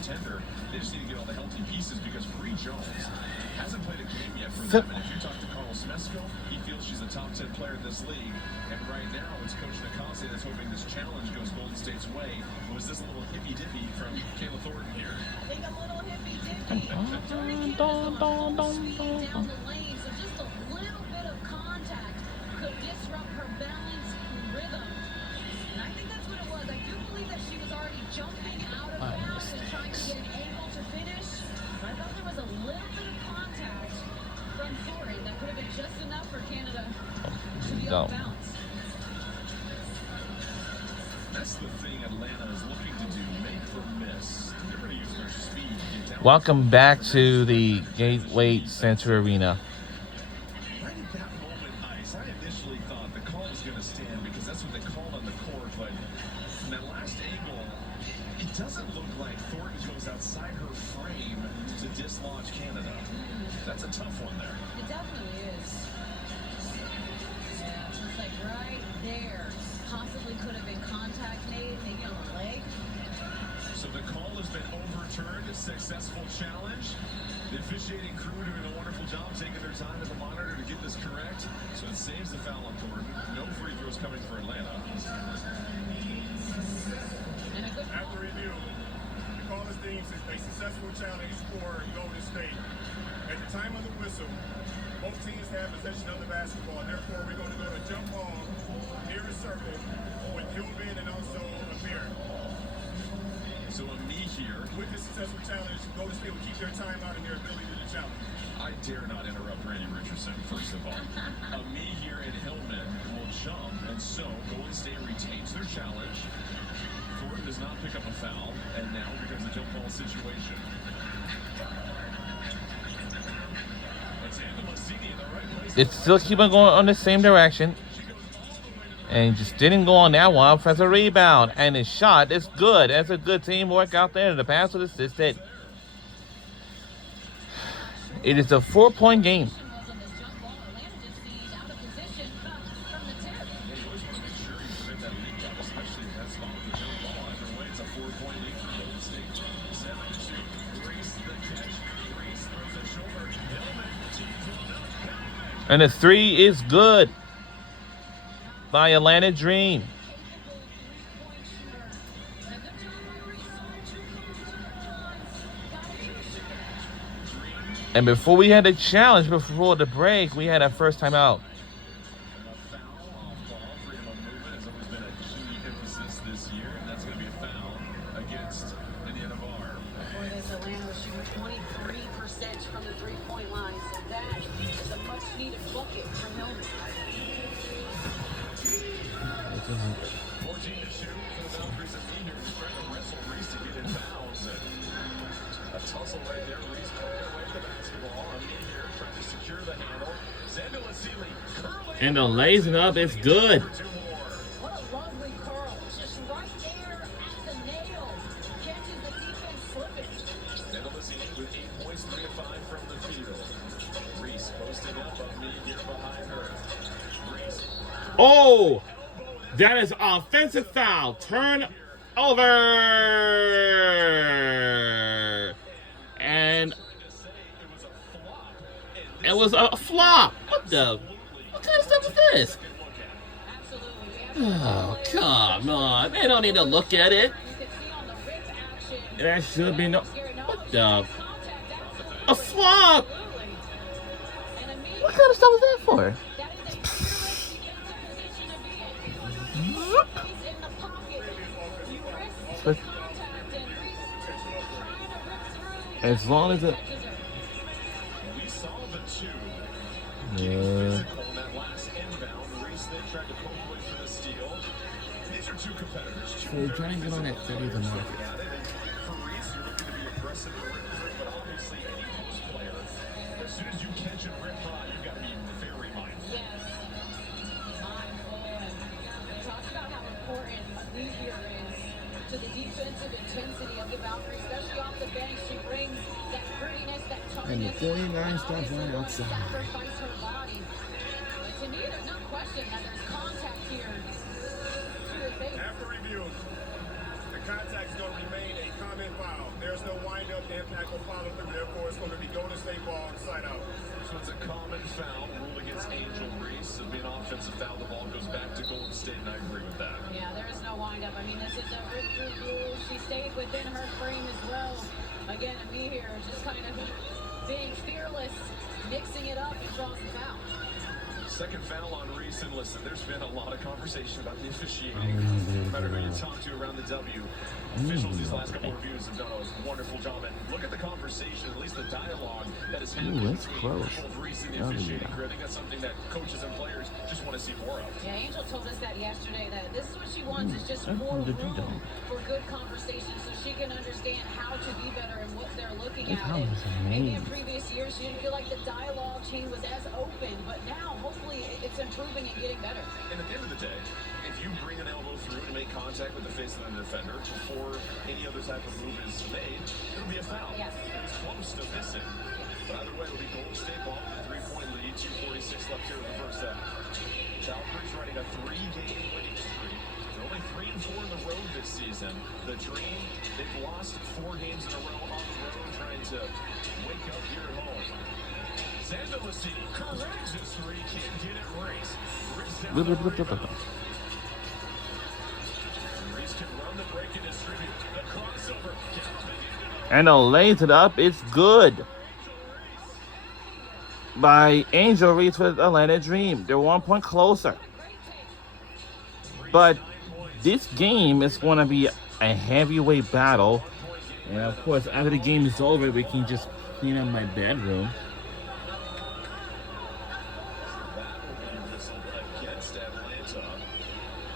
contender. They just need to get all the healthy pieces because Bree Jones hasn't played a game yet for them. And if you talk to Carlos Mesco, he feels she's a top 10 player in this league. And right now, it's Coach Nakase that's hoping this challenge goes Golden State's way. Was this a little hippy-dippy from Kayla Thornton here? I think a little hippy-dippy. Thornton down the lane, so just a little bit of contact could disrupt her balance and rhythm. And I think that's what it was. I do believe that she was already jumping out of bounds and trying to get an angle to finish. But I thought there was a little bit of contact from Thornton that could have been just enough for Canada to be off bounds. That's the thing Atlanta is looking to do, make or miss. They're going to use their speed. Welcome back to the Gateway Center Arena. Right at that moment, Ice, I initially thought the call was going to stand because that's what they called on the court. But in that last angle, it doesn't look like Thornton goes outside her frame to dislodge Canada. That's a tough one there. It definitely is. Yeah, it's like right there. Possibly could have been contact made, maybe on the leg. So the call has been overturned. A successful challenge. The officiating crew doing a wonderful job taking their time at the monitor to get this correct. So it saves the foul on Thornton. No free throws coming for Atlanta. After review, the call is deemed a successful challenge for Golden State. At the time of the whistle, both teams have possession of the basketball. Therefore, we're going to go to jump ball near the circle with Hillman and also Amir. So Ami here. With the successful challenge, Golden State will keep their time out and their ability to challenge. I dare not interrupt Randy Richardson, first of all. Ami here and Hillman will jump, and so Golden State retains their challenge. Thornton does not pick up a foul, and now becomes a jump ball situation. Let's hand the Mazzini in the right place. It's still keeping going on the same direction. And just didn't go on that one. Offensive rebound. And his shot is good. That's a good teamwork out there. The pass was assisted. It is a 4-point game. And the three is good by Atlanta Dream. And before we had a challenge, before the break, we had our first time out. And the lazing up, it's good. What a lovely curl. Just right there at the nail. Catches the defense slipping. And Mazzini with 8 points, 3 of 5 from the field. Reese posted up on me here behind her. Reese. Oh, that is offensive foul. Turn over. And it was a flop. What kind of stuff is this? Oh, come on. They don't need to look at it. That should be no... What the... A flop! What kind of stuff is that for? As long as it... Yeah. So we're trying to get on that 30 of the market. As soon as you catch it red hot, you've got to be very mindful. Yes. Mindful. And talk about how important Levier is to the defensive intensity of the Valkyrie, especially off the bench. She brings that prettiness, that toughness. And the 49 stops right outside. Sacrifice her body. But to me, there's no question that there's contact here. After review, the contact is going to remain a common foul. There's there's no wind-up, the impact will follow through. Therefore, it's going to be Golden State ball side out. So it's a common foul ruled against Angel Reese. It'll be an offensive foul. The ball goes back to Golden State, and I agree with that. Yeah, there is no windup. I mean, this is a rip-through rule. She stayed within her frame as well. Again, me here just kind of being fearless, mixing it up and draws the foul. Second foul on Reese, and listen, there's been a lot of conversation about the officiating. No matter who you talk to around the W, officials these last couple of reviews have done a wonderful job. And look at the conversation, at least the dialogue that is happening that's between close. both Reese and the officiating crew. I think that's something that coaches and players just want to see more of. Yeah, Angel told us that yesterday, that this is what she wants, is just more room for good conversation so she can understand how to be better and what they're looking at. And maybe in previous years she didn't feel like the dialogue chain was as open, but now hopefully it's improving and getting better. And at the end of the day, if you bring an elbow through to make contact with the face of the defender before any other type of move is made, it'll be a foul. Yes. It was close to missing. But either way, it'll be Golden State ball with a 3-point lead, 2:46 left here in the first half. Valkyries running a 3-game winning streak. They're only 3-4 in the road this season. The Dream, they've lost 4 games in a row on the road, trying to wake up here at home. Xander Lasini, courageous three, can't get it. Reese. Reese can run the break and distribute. The crossover. And lays it up. It's good. By Angel Reese with Atlanta Dream. They're 1 point closer. But this game is going to be a heavyweight battle. And of course, after the game is over, we can just clean up my bedroom. Against Atlanta.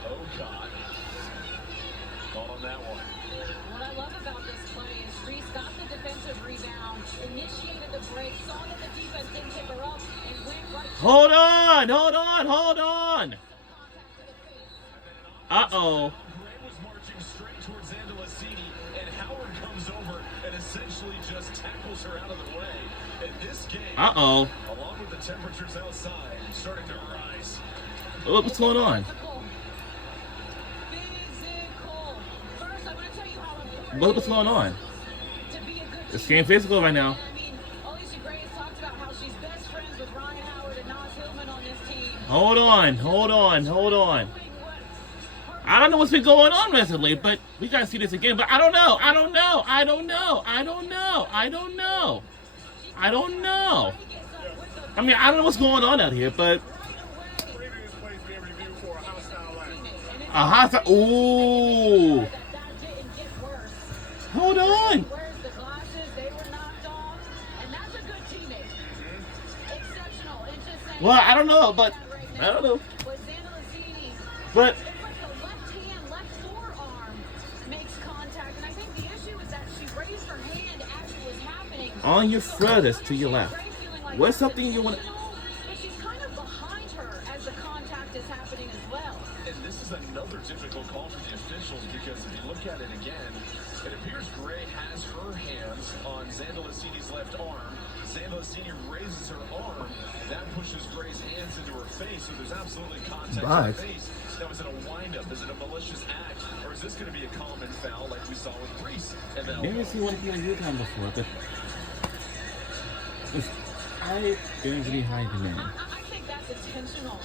Ocott. Call on that one. What I love about this play is Reese got the defensive rebound, initiated the break, saw that the defense didn't pick her up, and went right to Hold on, hold on, hold on. Uh-oh. Gray was marching straight towards Xander Lasini, and Howard comes over and essentially just tackles her out of the way. And this game, Uh-oh. along with the temperatures outside, starting to rise. What's going on? Physical. First, I want to tell you how important What's going on? to be a good It's teammate. getting physical right now. I mean, Alicia Gray has talked about how she's best friends with Ryan Howard and Naz Hillman on this team. Hold on, hold on, hold on. Doing what I don't know what's been going on recently, but we gotta see this again. But I don't know. I don't know. I don't know. I don't know. I don't know. I don't know. I mean, I don't know what's going on out here, but Previous plays being reviewed for a hostile act. a hot. Ooh. that didn't get worse. Hold on. Where's the glasses? They were knocked off, and that's a good teammate. Exceptional. It's just saying. Well, I don't know, but I don't know. But Xander Lasini, But it's like the left hand, left forearm makes contact, and I think the issue is that she raised her hand as it was happening. on your furthest to your left. What's something you want? But she's kind of behind her as the contact is happening as well. And this is another difficult call for the officials because if you look at it again, it appears Gray has her hands on Xander Lasini's left arm. Xander Lasini raises her arm. That pushes Gray's hands into her face, so there's absolutely contact to her But- face. Now, is it a windup? Is it a malicious act? Or is this going to be a common foul like we saw with Reese? And then Never seen one like you time before, but it's high energy, high demand. I think that's intentional.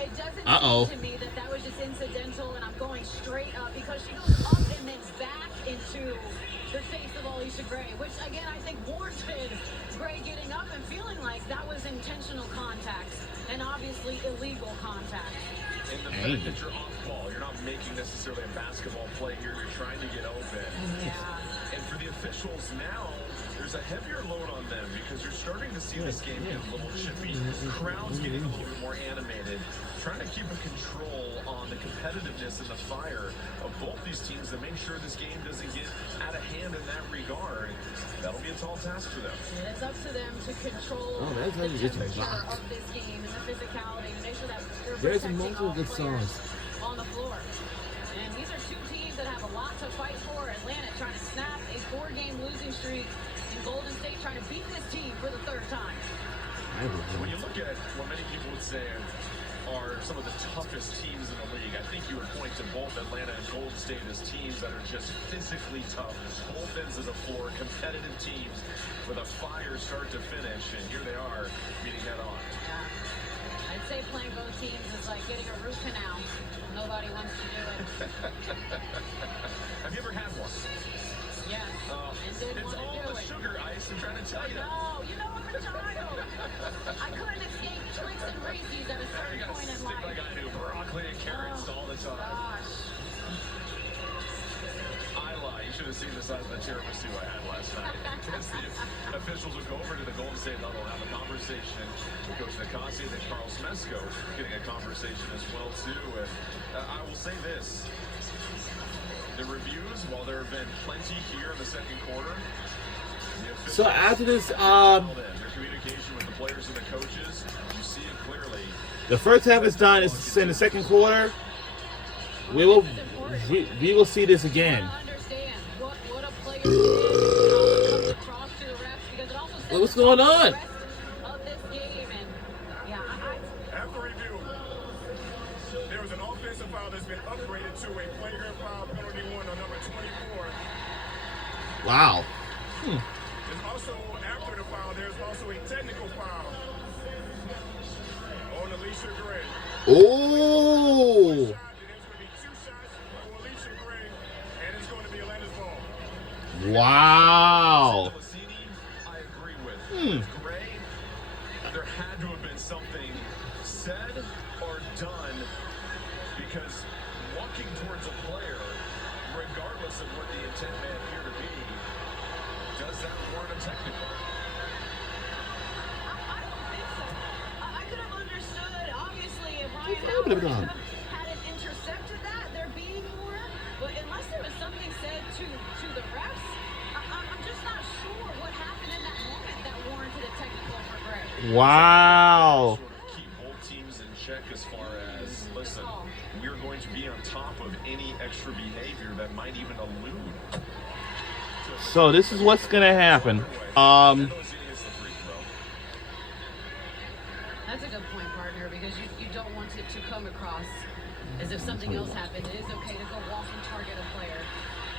It doesn't Uh-oh. seem to me that was just incidental, and I'm going straight up because she goes up and then back into the face of Alicia Gray, which again I think warranted Gray getting up and feeling like that was intentional contact and obviously illegal contact. in the fact that you're off ball, you're not making necessarily a basketball play here. You're trying to get open. Yeah. And for the officials now, there's a heavier load on them because you're starting to see this game get a little chippy. Crowds getting a little bit more animated, trying to keep a control on the competitiveness and the fire of both these teams to make sure this game doesn't get out of hand in that regard. That'll be a tall task for them. And it's up to them to control that's how the you get your temperature rock. of this game and the physicality to make sure that they're There's protecting multiple all good players songs. on the floor. And these are two teams that have a lot to fight for. Atlanta trying to snap a 4-game losing streak, and Golden State trying to beat this team for the third time. When you look at what many people would say are some of the toughest teams in the league. I think you would point to both Atlanta and Golden State as teams that are just physically tough, both ends of the floor, competitive teams with a fire start to finish, and here they are meeting head on. Yeah. I'd say playing both teams is like getting a root canal. Nobody wants to do it. Have you ever had one? Yeah. And didn't It's want all to do the it. sugar ice I'm trying to tell you. No, you know I'm a child. I couldn't escape Twix and Reese's at a You certain gotta point in stick life. like I do, broccoli and carrots all the time. Gosh. I lie. You should have seen the size of the tiramisu I had last night. As the officials would go over to the Golden State level and have a conversation with Coach Nakasi, then Carl Smesko getting a conversation as well too. And I will say this: the reviews, while there have been plenty here in the second quarter, the So after this, their communication with the players and the coaches, you see it clearly. the first half is done. It's in the second quarter. We will see this again. I understand what a player comes across to the refs because it also says What's going on? the rest of this game. And yeah, After review, there was an offensive foul that's been upgraded to a flagrant foul penalty one on number 24. Wow. There's also, after the foul, there's also a technical foul on Alicia Gray. Oh. Shot, and there's going to be 2 shots for Alicia Gray, and it's going to be Atlanta's ball. Wow. Celestini, I agree with. Gray, there had to have been something said or done because walking towards a player, regardless of what the intent may appear to be, does that warrant a technical? I don't think so. I could have understood, obviously, if Ryan Blah, blah, blah. Howard hadn't intercepted that, there being more. But unless there was something said to the refs, I'm just not sure what happened in that moment that warranted a technical for Gray. Wow. Sort of keep both teams in check as far as, listen, we're going to be on top of any extra behavior that might even allude. So this is what's gonna happen. That's a good point, partner, because you don't want it to come across as if something else happened. It is okay to go walk and target a player.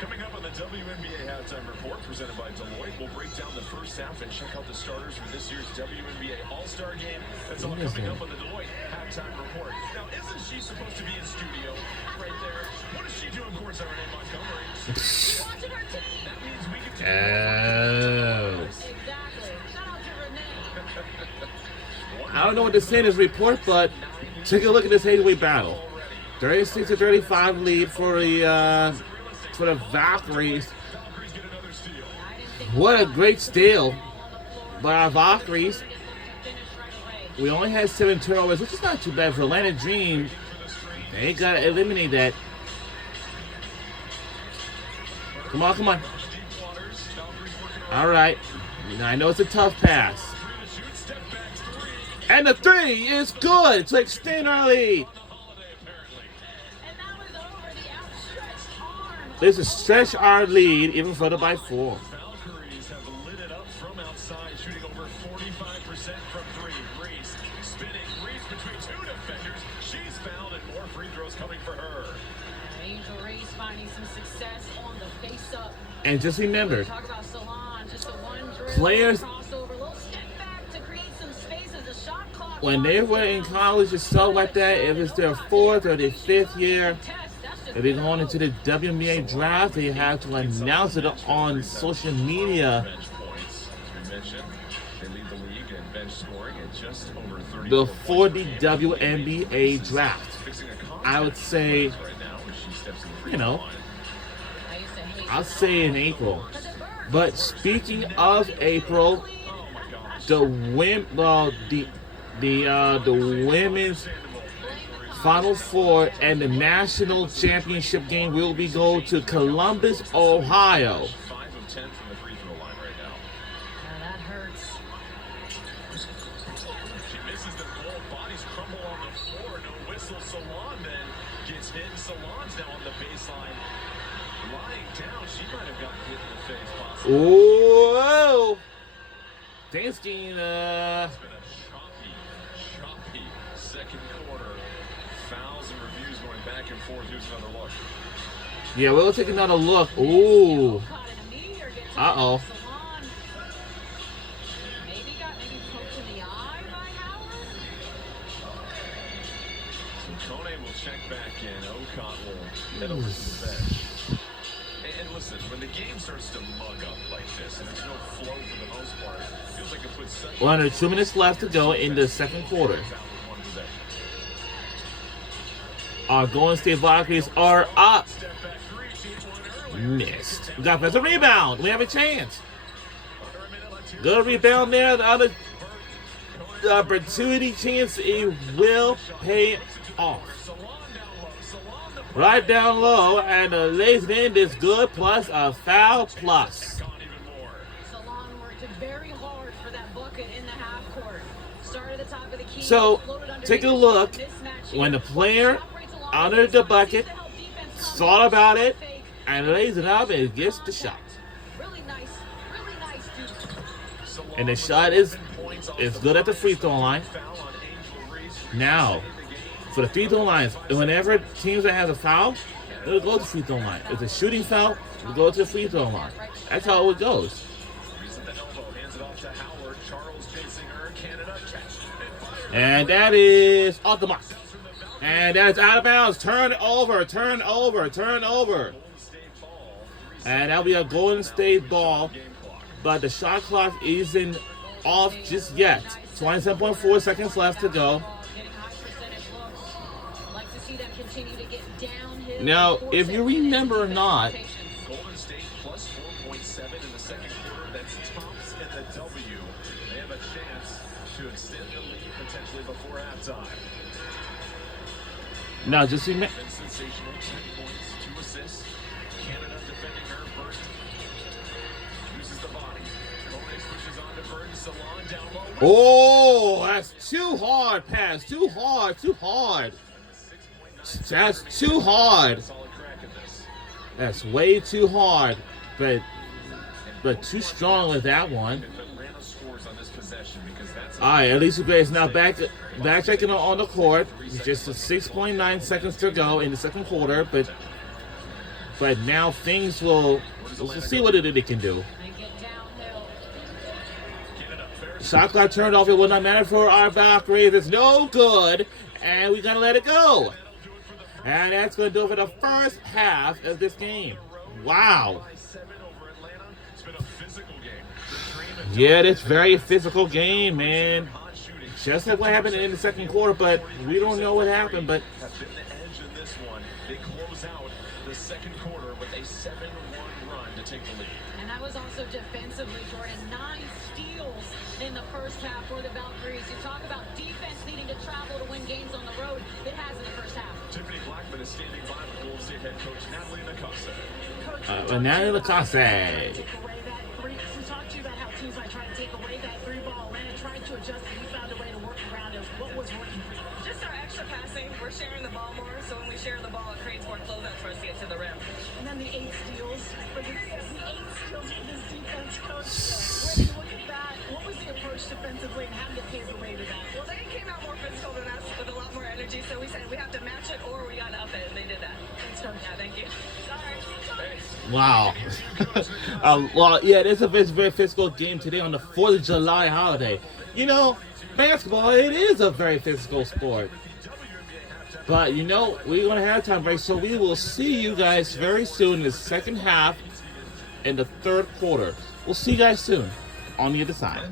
Coming up on the WNBA Halftime Report presented by Deloitte, we'll break down the first half and check out the starters for this year's WNBA All-Star Game. That's all coming up on the Deloitte Halftime Report. Now, isn't she supposed to be in studio right there? What is she doing courtside Renee Montgomery? Watching her team. That means we can Oh. Exactly. Shout out to Renee. I don't know what to say in this report, but take a look at this heavyweight battle. 36-35 lead for the Valkyries. What a great steal by our Valkyries. We only had 7 turnovers, which is not too bad for Atlanta Dream. They gotta eliminate that. Come on, come on. All right. I know it's a tough pass. And the 3 is good to extend our lead. And that was over the outstretched arm. This is stretch our lead even further by 4. Valkyries have lit it up from outside, shooting over 45% from 3. Reese spinning. Reese between 2 defenders. She's fouled and more free throws coming for her. Angel Reese finding some success on the face-up. And just remember, Talk about Salon, just a one dribble, Players- crossover, little step back to create some space as the shot clock when they were in college or so like that, if it's their 4th or their 5th year, if they're going into the WNBA draft, they have to announce it on social media Bench points, as we mentioned. They lead the league in bench scoring at just over 30 before the WNBA draft. Fixing a contract I would say, right now as she steps in the free you know, throw line. I used to hate I'll say in April. But speaking of April, Oh my gosh. the women's Final Four and the national championship game will be going to Columbus, Ohio. 5 of 10 from the free throw line right now. that hurts. She misses the goal. Bodies crumble on the floor. No whistle. Salon then gets hit. Salon's now on the baseline. Lying down. She might have gotten hit in the face possibly. Whoa! Thanks, Gina. It's been a choppy second quarter forward. Here's another look. Yeah, we'll take another look. Ooh. Caught in a meteor gets Uh-oh. Salon. Maybe poked in the eye by Howard. So Kone will check back in. Okot will head over to the bench. And listen, when the game starts to mug up like this, and there's no flow for the most part, it feels like it puts such... Well, under 2 minutes left to go in the second quarter. Our Golden State Valkyries are up. Missed. We got a rebound. We have a chance. Good rebound there. The other opportunity chance, it will pay off. Right down low, and the lays in is good, plus a foul plus. Salon worked very hard for that bucket in the half court. Started at the top of the key. So, take a look. When the player under the bucket thought about it and lays it up and gets the shot. Really nice dude. And the shot is good at the free throw line. Now, for the free throw lines, whenever teams that have a foul, it'll go to the free throw line. If it's a shooting foul, it'll go to the free throw line. That's how it goes. And that is off the mark. And that is out of bounds. Turn over. And that'll be a Golden State ball. But the shot clock isn't off just yet. 27.4 seconds left to go. Now, if you remember or not, Golden State plus 4.7 in the second quarter. That's tops in the W. They have a chance to extend the lead potentially before halftime. now just remember. Sensational 10 points, 2 assists. Canada defending her first. Uses the body. Kone switches on to Burton. Salon down low. Oh, that's too hard, pass. Too hard. That's too hard. Solid crack at this. That's way too hard. But too strong with that one. If Atlanta scores on this possession, because that's All right, Elisa Gray is now back checking on the court. Just 6.9 seconds to go in the second quarter, but now things we'll see what it can do. Shot clock turned off. It will not matter for our Valkyries. It's no good, and we gotta let it go. And that's gonna do it for the first half of this game. Wow. Yeah, it's very physical game, man. Just like what happened in the second quarter, but we don't know what happened. But have been the edge in this one. They close out the second quarter with a 7-1 run to take the lead. And that was also defensively, Jordan. 9 steals in the first half for the Valkyries. You talk about defense needing to travel to win games on the road. It has in the first half. Tiffany Blackman is standing by with Golden State head coach Natalie Nakasa. Natalie Nakasa. We talked to you about how teams might try to take away that 3-ball. Atlanta tried to adjust, and we found a way to work around it. What was working for you? Just our extra passing. We're sharing the ball more, so when we share the ball, it creates more closeouts for us to get to the rim. And then the 8 steals. The 8 steals with this defense, coach. When you look at that, what was the approach defensively, and how did it pave the way to that? Well, they came out more physical than us with a lot more energy, so we said we have to match it or we got to up it, and they did that. Thanks, coach. Yeah, thank you. Sorry. Wow. Well, yeah, it's a very physical game today on the 4th of July holiday. You know, basketball, it is a very physical sport. But, you know, we're going to have time break, so we will see you guys very soon in the second half and the third quarter. We'll see you guys soon on the other side.